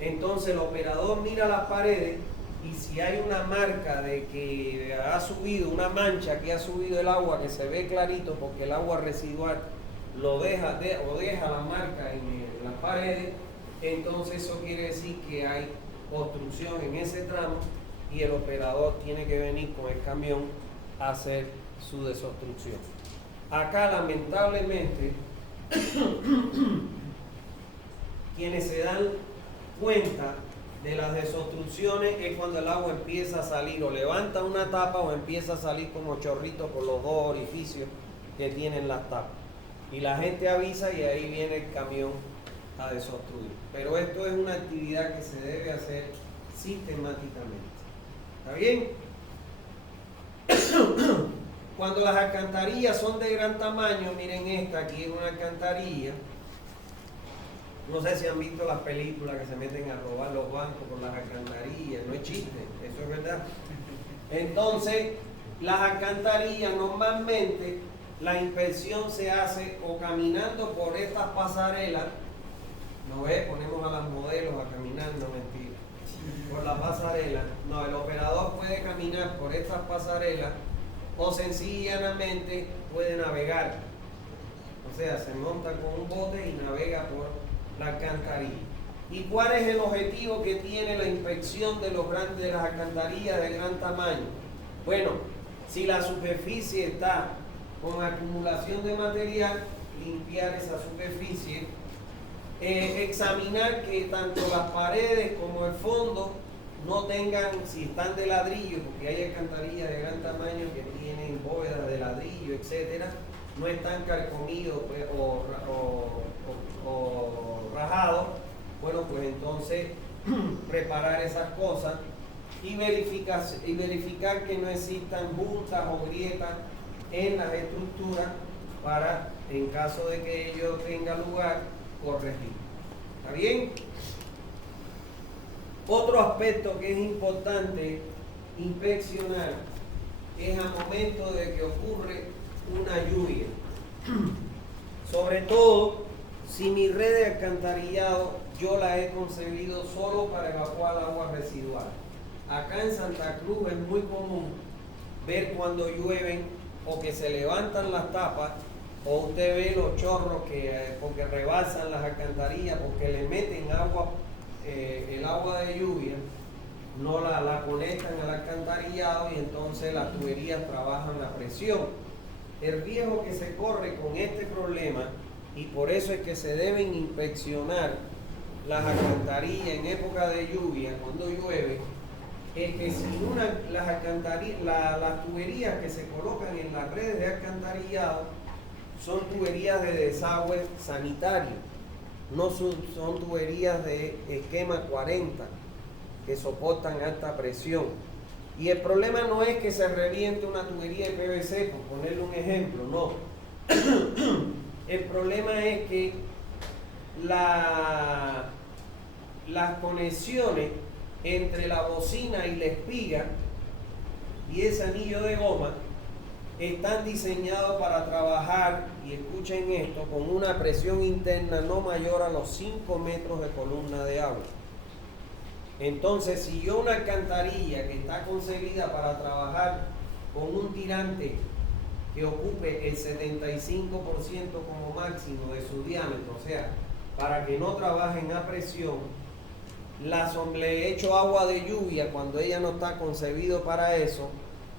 Entonces el operador mira las paredes y si hay una marca de que ha subido, una mancha que ha subido el agua, que se ve clarito porque el agua residual lo deja la marca en las paredes, entonces eso quiere decir que hay obstrucción en ese tramo y el operador tiene que venir con el camión a hacer su desobstrucción. Acá lamentablemente quienes se dan cuenta de las desobstrucciones es cuando el agua empieza a salir o levanta una tapa o empieza a salir como chorritos por los dos orificios que tienen las tapas. Y la gente avisa y ahí viene el camión a desobstruir. Pero esto es una actividad que se debe hacer sistemáticamente. ¿Está bien? Cuando las alcantarillas son de gran tamaño, miren esta, aquí es una alcantarilla. No sé si han visto las películas que se meten a robar los bancos por las alcantarillas, no es chiste, eso es verdad. Entonces, las alcantarillas normalmente la inspección se hace o caminando por estas pasarelas, ¿no ves? Ponemos a las modelos a caminar, no mentira, por la pasarela. No, el operador puede caminar por estas pasarelas o sencillamente puede navegar. O sea, se monta con un bote y navega por la alcantarilla. ¿Y cuál es el objetivo que tiene la inspección de las alcantarillas de gran tamaño? Bueno, si la superficie está con acumulación de material, limpiar esa superficie, examinar que tanto las paredes como el fondo no tengan, si están de ladrillo, porque hay alcantarillas de gran tamaño que tienen bóvedas de ladrillo, etcétera, no están carcomidos pues, o rajados. Bueno, pues entonces preparar esas cosas y verificar que no existan juntas o grietas en las estructuras para, en caso de que ello tenga lugar, corregir. ¿Está bien? Otro aspecto que es importante inspeccionar es al momento de que ocurre una lluvia. Sobre todo si mi red de alcantarillado yo la he concebido solo para evacuar agua residual. Acá en Santa Cruz es muy común ver cuando llueven o que se levantan las tapas o usted ve los chorros porque rebalsan las alcantarillas porque le meten agua, el agua de lluvia, no la conectan al alcantarillado y entonces las tuberías trabajan a presión. El riesgo que se corre con este problema, y por eso es que se deben inspeccionar las alcantarillas en época de lluvia, cuando llueve, es que si las tuberías que se colocan en las redes de alcantarillado son tuberías de desagüe sanitario, no son tuberías de esquema 40 que soportan alta presión. Y el problema no es que se reviente una tubería de PVC, por ponerle un ejemplo, no. El problema es que las conexiones entre la bocina y la espiga y ese anillo de goma están diseñados para trabajar, y escuchen esto, con una presión interna no mayor a los 5 metros de columna de agua. Entonces, si yo una alcantarilla que está concebida para trabajar con un tirante que ocupe el 75% como máximo de su diámetro, o sea, para que no trabajen a presión, le echo agua de lluvia cuando ella no está concebido para eso,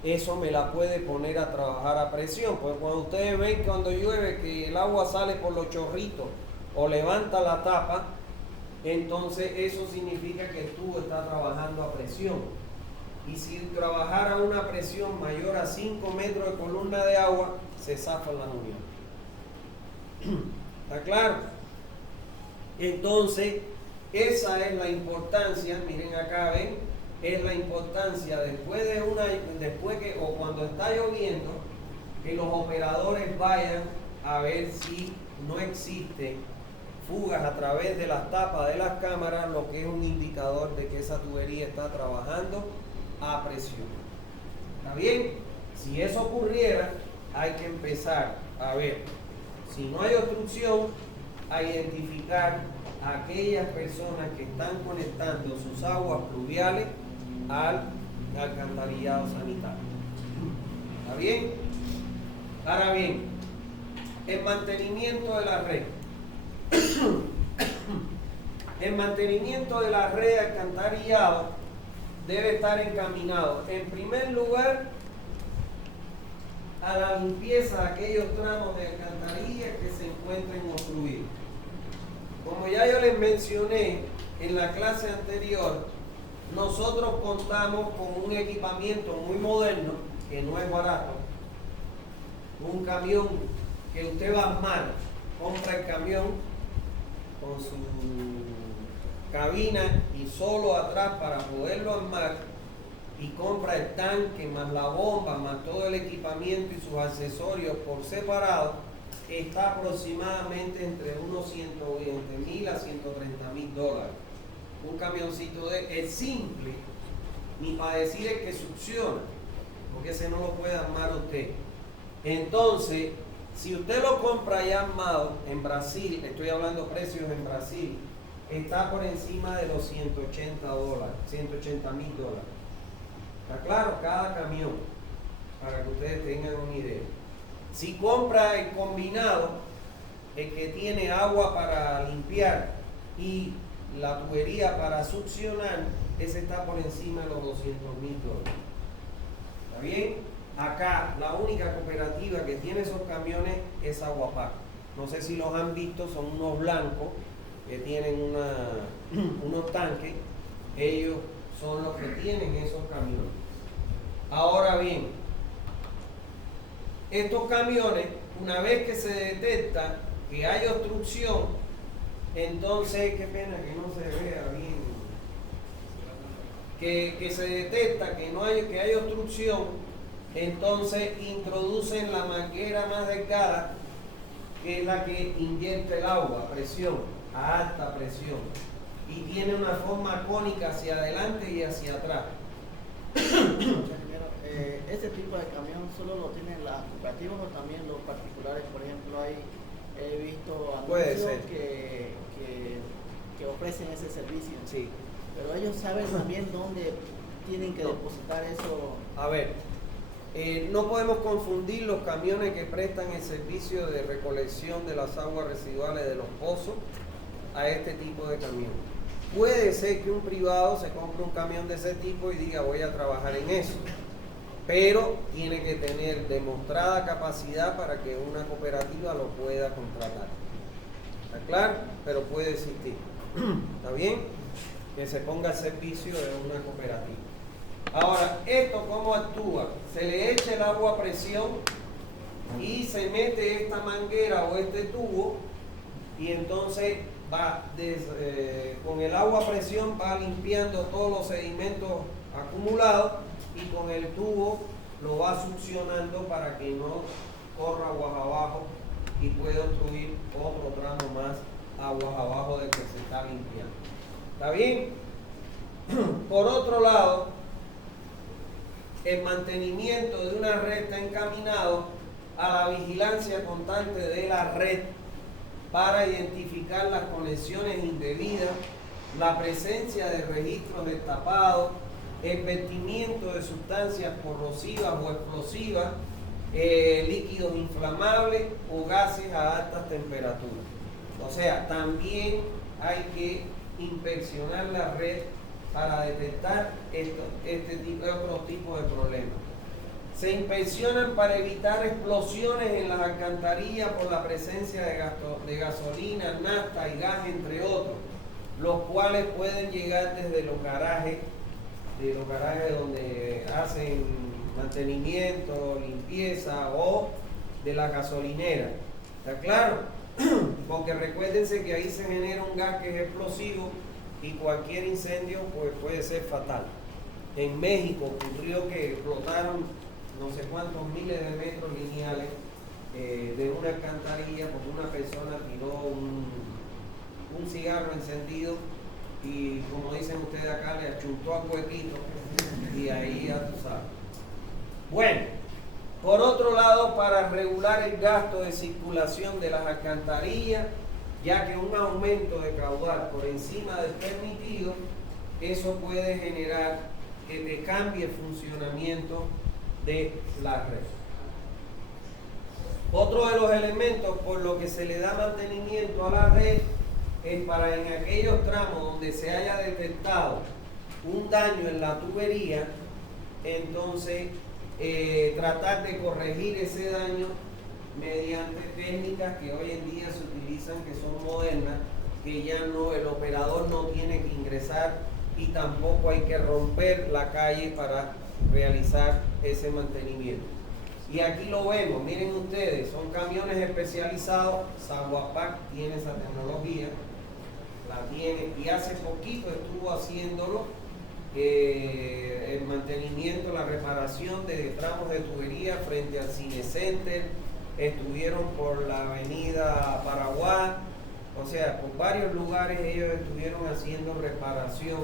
eso me la puede poner a trabajar a presión. Pues cuando ustedes ven cuando llueve que el agua sale por los chorritos o levanta la tapa, entonces eso significa que el tubo está trabajando a presión. Y si trabajara a una presión mayor a 5 metros de columna de agua, se zafan las uniones. ¿Está claro? Entonces, esa es la importancia, miren acá, ven, es la importancia después que, o cuando está lloviendo, que los operadores vayan a ver si no existe fugas a través de las tapas de las cámaras, lo que es un indicador de que esa tubería está trabajando a presión. ¿Está bien? Si eso ocurriera, hay que empezar a ver, si no hay obstrucción, a identificar a aquellas personas que están conectando sus aguas pluviales al alcantarillado sanitario. ¿Está bien? Ahora bien, el mantenimiento de la red. El mantenimiento de la red de alcantarillado debe estar encaminado, en primer lugar, a la limpieza de aquellos tramos de alcantarilla que se encuentren obstruidos. Como ya yo les mencioné en la clase anterior, nosotros contamos con un equipamiento muy moderno, que no es barato, un camión que usted va a armar, compra el camión con su cabina y solo atrás para poderlo armar, y compra el tanque más la bomba más todo el equipamiento y sus accesorios por separado, está aproximadamente entre unos 120.000 a 130.000 dólares. Un camioncito es simple, ni para decir el que succiona, porque ese no lo puede armar usted. Entonces, si usted lo compra ya armado en Brasil, estoy hablando precios en Brasil, está por encima de los 180 dólares, 180.000 dólares. ¿Está claro? Cada camión, para que ustedes tengan una idea. Si compra el combinado, el que tiene agua para limpiar y la tubería para succionar, ese está por encima de los 200.000 dólares. ¿Está bien? Acá la única cooperativa que tiene esos camiones es Aguapac. No sé si los han visto, son unos blancos que tienen unos tanques. Ellos son los que tienen esos camiones. Ahora bien, estos camiones, una vez que se detecta que hay obstrucción, entonces, qué pena que no se vea bien, que se detecta que hay obstrucción, entonces introducen la manguera más delgada, que es la que inyecta el agua a presión, a alta presión, y tiene una forma cónica hacia adelante y hacia atrás. Ese tipo de camión solo lo tienen las cooperativas o también los particulares. Por ejemplo, he visto anuncios que ofrecen ese servicio. Sí. Pero ellos saben también dónde tienen que depositar eso. A ver, no podemos confundir los camiones que prestan el servicio de recolección de las aguas residuales de los pozos a este tipo de camión. Puede ser que un privado se compre un camión de ese tipo y diga voy a trabajar en eso, pero tiene que tener demostrada capacidad para que una cooperativa lo pueda contratar. ¿Está claro? Pero puede existir. ¿Está bien? Que se ponga al servicio de una cooperativa. Ahora, ¿esto cómo actúa? Se le echa el agua a presión y se mete esta manguera o este tubo, y entonces va con el agua a presión va limpiando todos los sedimentos acumulados, y con el tubo lo va succionando para que no corra aguas abajo y pueda obstruir otro tramo más aguas abajo del que se está limpiando. ¿Está bien? Por otro lado, el mantenimiento de una red está encaminado a la vigilancia constante de la red para identificar las conexiones indebidas, la presencia de registros destapados, el vertimiento de sustancias corrosivas o explosivas, líquidos inflamables o gases a altas temperaturas. O sea, también hay que inspeccionar la red para detectar otros tipos de problemas. Se inspeccionan para evitar explosiones en las alcantarillas por la presencia de gasolina, nafta y gas, entre otros, los cuales pueden llegar desde los garajes donde hacen mantenimiento, limpieza, o de la gasolinera. ¿Está claro? Porque recuérdense que ahí se genera un gas que es explosivo y cualquier incendio pues, puede ser fatal. En México ocurrió que explotaron no sé cuántos miles de metros lineales de una alcantarilla porque una persona tiró un cigarro encendido y, como dicen ustedes acá, le achuntó a huequito y ahí ya tú sabes. Bueno, por otro lado, para regular el gasto de circulación de las alcantarillas, ya que un aumento de caudal por encima del permitido, eso puede generar que te cambie el funcionamiento de la red. Otro de los elementos por lo que se le da mantenimiento a la red es para en aquellos tramos donde se haya detectado un daño en la tubería, entonces tratar de corregir ese daño mediante técnicas que hoy en día se utilizan, que son modernas, que ya no, el operador no tiene que ingresar y tampoco hay que romper la calle para realizar ese mantenimiento. Y aquí lo vemos, miren ustedes, son camiones especializados. Saguapac tiene esa tecnología, la tiene, y hace poquito estuvo haciéndolo, el mantenimiento, la reparación de tramos de tubería frente al Cine Center, estuvieron por la avenida Paraguay, o sea, por varios lugares ellos estuvieron haciendo reparación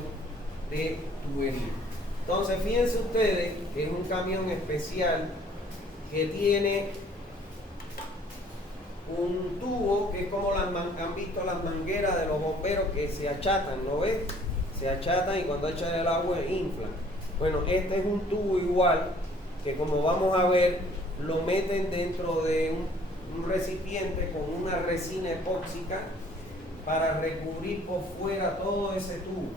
de tubería. Entonces, fíjense ustedes que es un camión especial que tiene un tubo que es como han visto las mangueras de los bomberos que se achatan, ¿no ves? Se achatan y cuando echan el agua inflan. Bueno, este es un tubo igual que, como vamos a ver, lo meten dentro de un recipiente con una resina epóxica para recubrir por fuera todo ese tubo.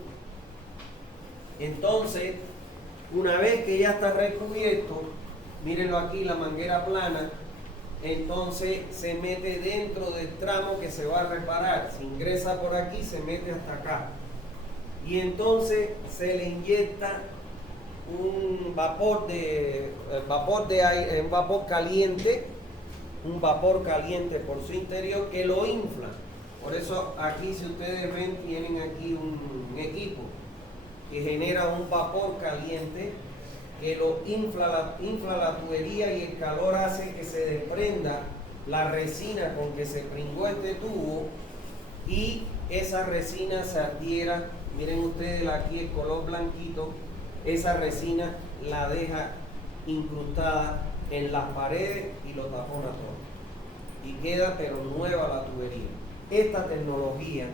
Entonces, una vez que ya está recubierto, mírenlo aquí, la manguera plana, entonces se mete dentro del tramo que se va a reparar. Se ingresa por aquí, se mete hasta acá. Y entonces se le inyecta un vapor de aire, un vapor caliente por su interior que lo infla. Por eso aquí, si ustedes ven, tienen aquí un equipo que genera un vapor caliente que lo infla la tubería, y el calor hace que se desprenda la resina con que se pringó este tubo y esa resina se adhiera. Miren ustedes aquí el color blanquito, esa resina la deja incrustada en las paredes y lo tapona todo. Y queda pero nueva la tubería. Esta tecnología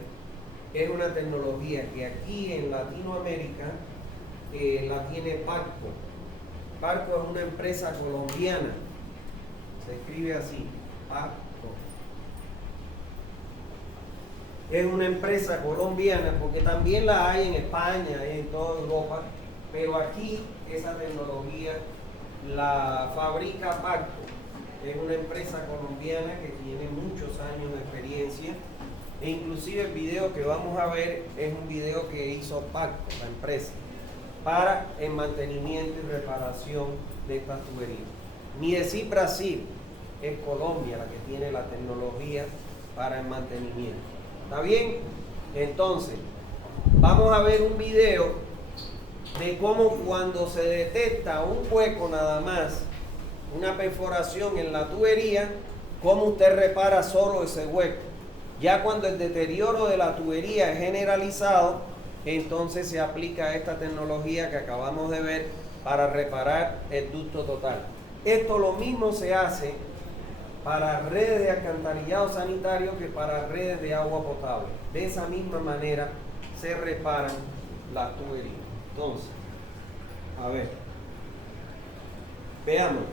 es una tecnología que aquí en Latinoamérica la tiene Parco. Parco es una empresa colombiana. Se escribe así, Parco. Es una empresa colombiana porque también la hay en España, en toda Europa, pero aquí esa tecnología la fabrica Parco. Es una empresa colombiana que tiene muchos años de experiencia, e inclusive el video que vamos a ver es un video que hizo Parco, la empresa, para el mantenimiento y reparación de estas tuberías. Ni decir Brasil, es Colombia la que tiene la tecnología para el mantenimiento. ¿Está bien? Entonces, vamos a ver un video de cómo cuando se detecta un hueco nada más, una perforación en la tubería, cómo usted repara solo ese hueco. Ya cuando el deterioro de la tubería es generalizado, entonces se aplica esta tecnología que acabamos de ver para reparar el ducto total. Esto lo mismo se hace para redes de alcantarillado sanitario que para redes de agua potable. De esa misma manera se reparan las tuberías. Entonces, a ver, veamos.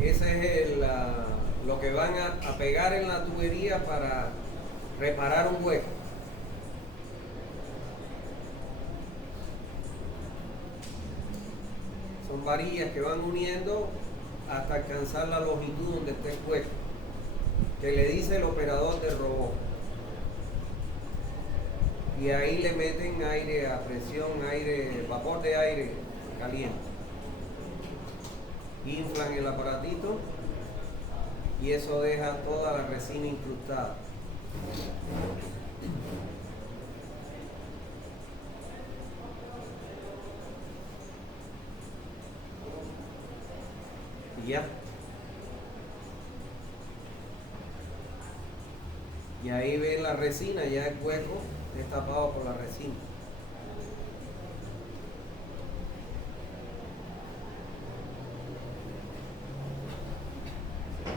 Ese es lo que van a pegar en la tubería para reparar un hueco. Son varillas que van uniendo hasta alcanzar la longitud donde esté el hueco, que le dice el operador del robot. Y ahí le meten aire a presión, vapor de aire caliente. Inflan el aparatito y eso deja toda la resina incrustada. Y ya. Y ahí ven la resina, ya el hueco es tapado por la resina.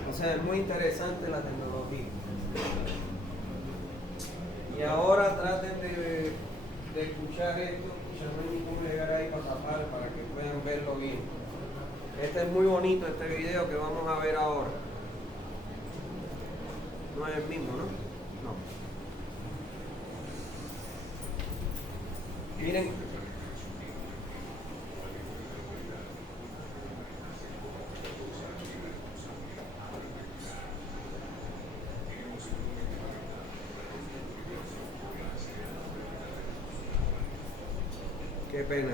O sea, es muy interesante la tecnología. Y ahora traten de escuchar esto, ya no hay ningún llegar ahí para tapar para que puedan verlo bien. Este es muy bonito, este video que vamos a ver ahora. No es el mismo, ¿no? No. Miren. Qué pena.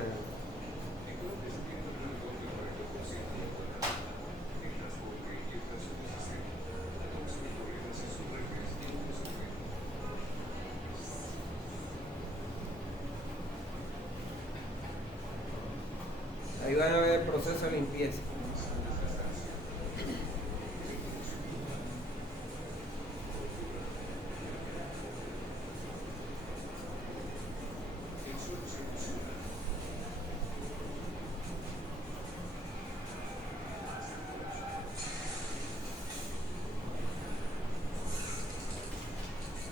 Ahí van a ver el proceso de limpieza.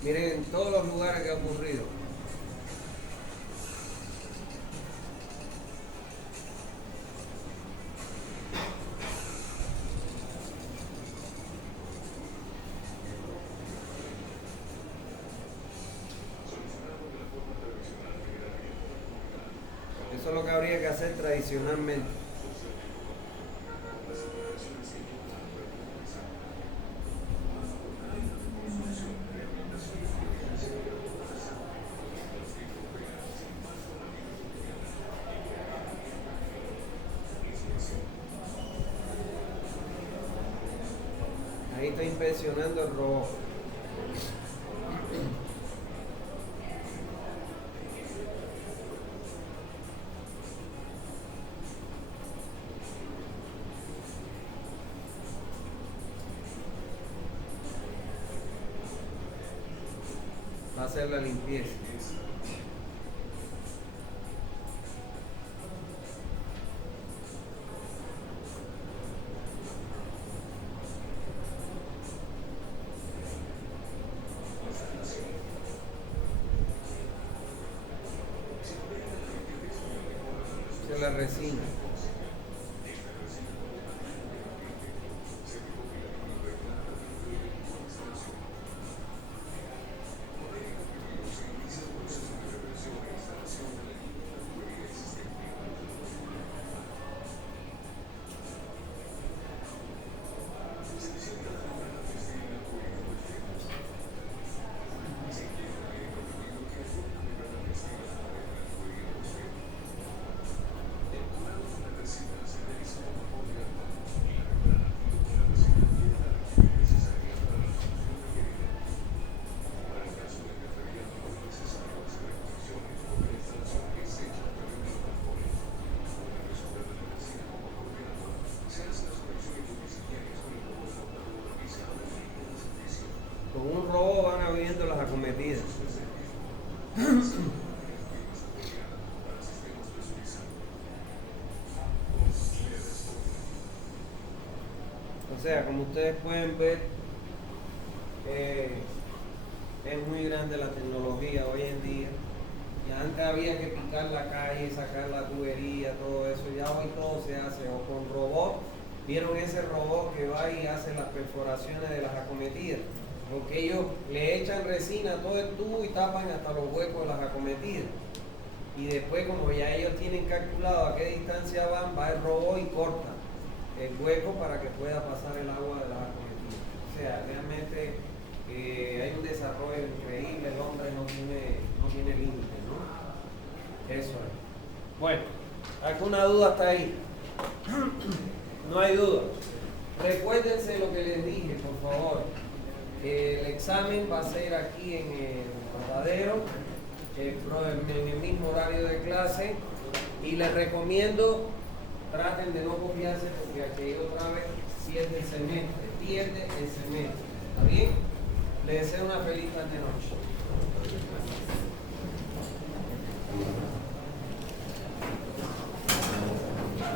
Miren en todos los lugares que ha ocurrido. Eso es lo que habría que hacer tradicionalmente. Ahí está inspeccionando el robot. Va a hacer la limpieza. Esa es la resina. Con un robot van abriendo las acometidas. O sea, como ustedes pueden ver, es muy grande la tecnología hoy en día. Ya antes había que picar la calle, sacar la tubería, todo eso. Ya hoy todo se hace o con robot. ¿Vieron ese robot que va y hace las perforaciones de las acometidas? Porque ellos le echan resina a todo el tubo y tapan hasta los huecos de las acometidas. y después como ya ellos tienen calculado a qué distancia van, va el robot y corta el hueco para que pueda pasar el agua de las acometillas. O sea, realmente hay un desarrollo increíble, el hombre no tiene límite, ¿no? Eso es. Bueno, ¿alguna duda hasta ahí? No hay duda. Recuérdense lo que les dije, por favor. El examen va a ser aquí en el Matadero, en el mismo horario de clase, y les recomiendo traten de no copiarse porque aquí otra vez pierde el semestre. ¿Está bien? Les deseo una feliz tarde noche.